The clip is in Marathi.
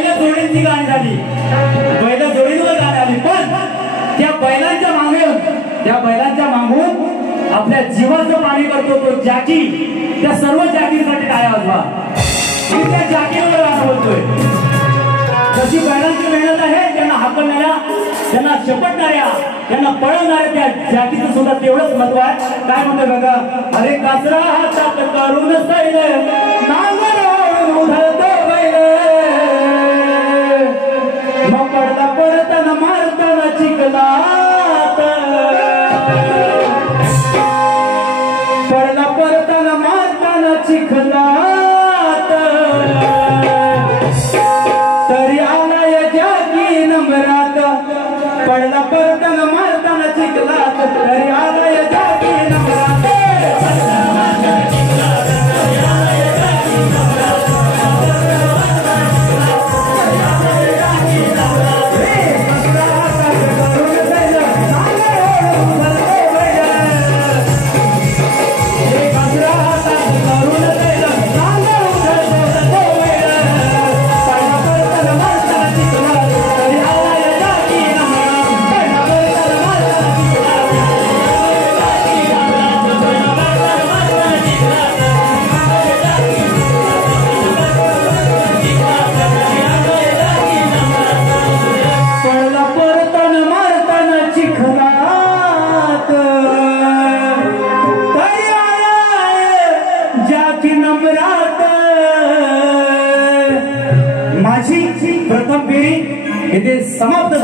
बैल जोडींची गाणी झाली, बैल जोडींवर गाणी आली, पण त्या बैलांच्या मागून आपल्या जीवाचं पाणी करतो तो जॅकी, त्या सर्व जॅकीसाठी टाळ्या वाजवा. मी त्या जॅकीवर गाणं बोलतोय. जशी बैलांची मेहनत आहे, त्यांना हाकलणाऱ्या, त्यांना शपटणाऱ्या, त्यांना पळवणाऱ्या त्या जॅकीचं सुद्धा तेवढंच महत्व आहे. काय म्हणतोय बघा, अरे कासरा हातात करून सैल नांगर उधळतो बैल, मग पडला पडताना मारताना चिखलात, पडला पडताना मारताना चिखलात, तरी आलाय जॅकी नंबरात, पडला पडताना मारताना चिखलात, तरी आलाय जॅकी नंबरात. माझी प्रथम फेरी इथे समाप्त